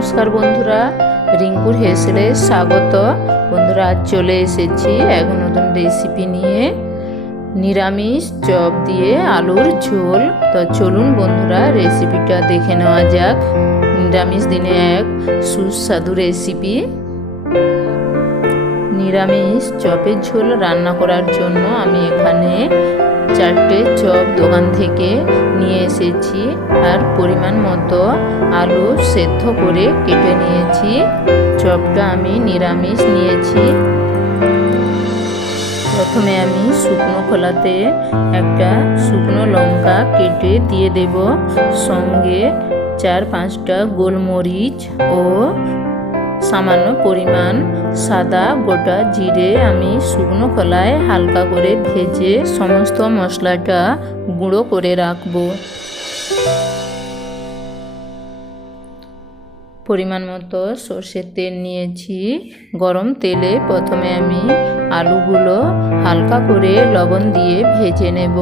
নমস্কার বন্ধুরা, রিঙ্কুর হেসেলে স্বাগত। বন্ধুরা, আজ চলে এসেছি এক নতুন রেসিপি নিয়ে। নিরামিষ চপ দিয়ে আলুর ঝোল। তো চলুন বন্ধুরা রেসিপিটা দেখে নেওয়া যাক। নিরামিষ দিনে এক সুস্বাদু রেসিপি নিরামিষ চপের ঝোল রান্না করার জন্য আমি এখানে চারটে চপ দোকান থেকে নিয়ে এসেছি আর পরিমাণ মতো আলু সেদ্ধ করে কেটে নিয়েছি। চপটা আমি নিরামিষ নিয়েছি। প্রথমে আমি শুকনো খোলাতে একটা শুকনো লঙ্কা কেটে দিয়ে দেব। সঙ্গে চার পাঁচটা গোলমরিচ ও সামান্য পরিমাণ সাদা গোটা জিরে আমি শুকনো খোলায় হালকা করে ভেজে সমস্ত মশলাটা গুঁড়ো করে রাখব। পরিমাণ মতো সর্ষের তেল নিয়েছি। গরম তেলে প্রথমে আমি আলুগুলো হালকা করে লবণ দিয়ে ভেজে নেব।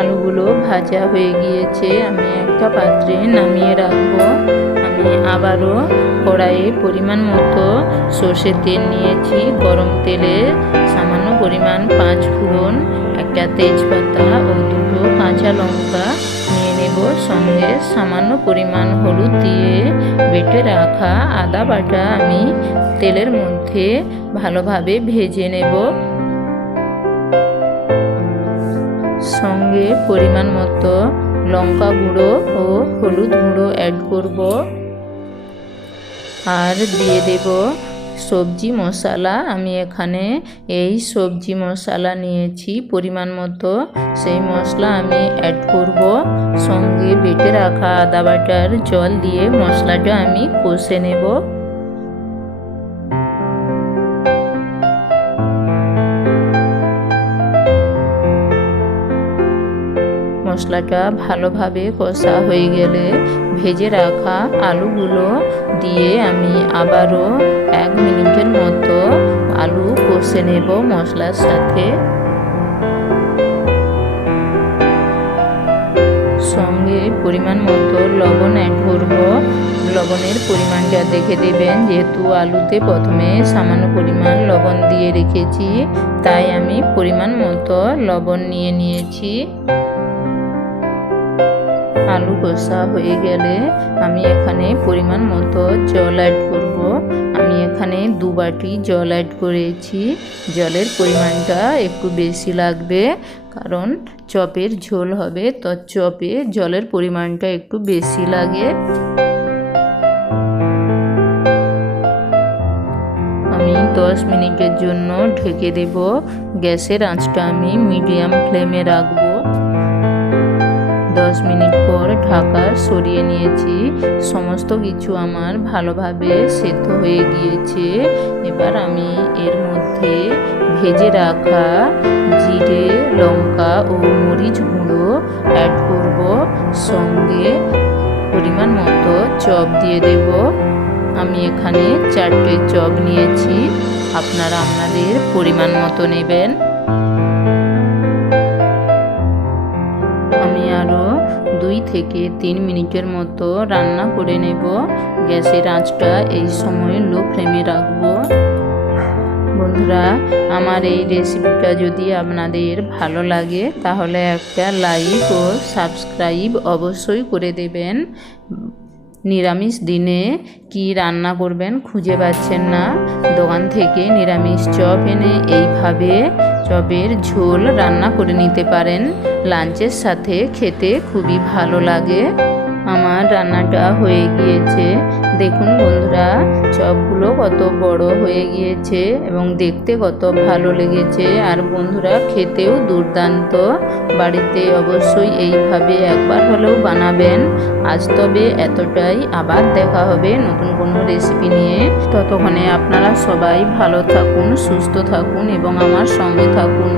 আলুগুলো ভাজা হয়ে গিয়েছে, আমি একটা পাত্রে নামিয়ে রাখব। আমি আবারও কড়াইয়ে পরিমাণ মতো সর্ষের তেল নিয়েছি। গরম তেলে সামান্য পরিমাণ পাঁচ ফোড়ন, একটা তেজপাতা ও দুটো কাঁচা লঙ্কা নিয়ে নেব। সঙ্গে সামান্য পরিমাণ হলুদ দিয়ে বেটে রাখা আদা বাটা আমি তেলের মধ্যে ভালোভাবে ভেজে নেব। সঙ্গে পরিমাণ মতো লঙ্কা গুঁড়ো ও হলুদ গুঁড়ো অ্যাড করব। আর দিয়ে দেব সবজি মশলা। আমি এখানে এই সবজি মশলা নিয়েছি, পরিমাণ মতো। সেই মশলা আমি অ্যাড করব। সঙ্গে বেটে রাখা আদা বাটার জল দিয়ে মশলাটা আমি কষে নেব। মশলাটা ভালোভাবে কষা হয়ে গেলে ভেজে রাখা আলুগুলো দিয়ে আমি আবারও এক মিনিটের মতো আলু কষে নেব মশলার সাথে। সঙ্গে পরিমাণ মতো লবণ অ্যাড করব। লবণের পরিমাণটা দেখে দেবেন, যেহেতু আলুতে প্রথমে সামান্য পরিমাণ লবণ দিয়ে রেখেছি, তাই আমি পরিমাণ মতো লবণ নিয়ে নিয়েছি। আলু কষা হয়ে গেলে আমি এখানে পরিমাণ মতো জল অ্যাড করব। আমি এখানে দু বাটি জল অ্যাড করেছি। জলের পরিমাণটা একটু বেশি লাগবে, কারণ চপের ঝোল হবে, তো চপে জলের পরিমাণটা একটু বেশি লাগে। আমি দশ মিনিটের জন্য ঢেকে দেব। গ্যাসের আঁচটা আমি মিডিয়াম ফ্লেমে রাখব। দশ মিনিট পর ঢাকা সরিয়ে নিয়েছি। সমস্ত কিছু আমার ভালোভাবে সেদ্ধ হয়ে গিয়েছে। এবার আমি এর মধ্যে ভেজে রাখা জিরে, লঙ্কা ও মরিচ গুঁড়ো অ্যাড করব। সঙ্গে পরিমাণ মতো চপ দিয়ে দেব। আমি এখানে চারটে চপ নিয়েছি। আপনারা আপনাদের পরিমাণ মতো নেবেন। থেকে তিন মিনিটের মতো রান্না করে নেব। গ্যাসের আঁচটা এই সময় লো ফ্লেমে রাখব। বন্ধুরা, আমার এই রেসিপিটা যদি আপনাদের ভালো লাগে, তাহলে একটা লাইক ও সাবস্ক্রাইব অবশ্যই করে দেবেন। নিরামিষ দিনে কি রান্না করবেন খুঁজে পাচ্ছেন না। দোকান থেকে নিরামিষ চপ এনে এইভাবে চপের ঝোল রান্না করে নিতে পারেন। লাঞ্চের সাথে খেতে খুবই ভালো লাগে। আমার রান্নাটা হয়ে গিয়েছে। দেখুন বন্ধুরা, চপগুলো কত বড় হয়ে গিয়েছে এবং দেখতে কত ভালো লেগেছে। আর বন্ধুরা, খেতেও দুর্দান্ত। বাড়িতে অবশ্যই এইভাবে একবার হলেও বানাবেন। আজ তবে এতটাই। আবার দেখা হবে নতুন কোনো রেসিপি নিয়ে। ততক্ষণে আপনারা সবাই ভালো থাকুন, সুস্থ থাকুন এবং আমার সঙ্গে থাকুন।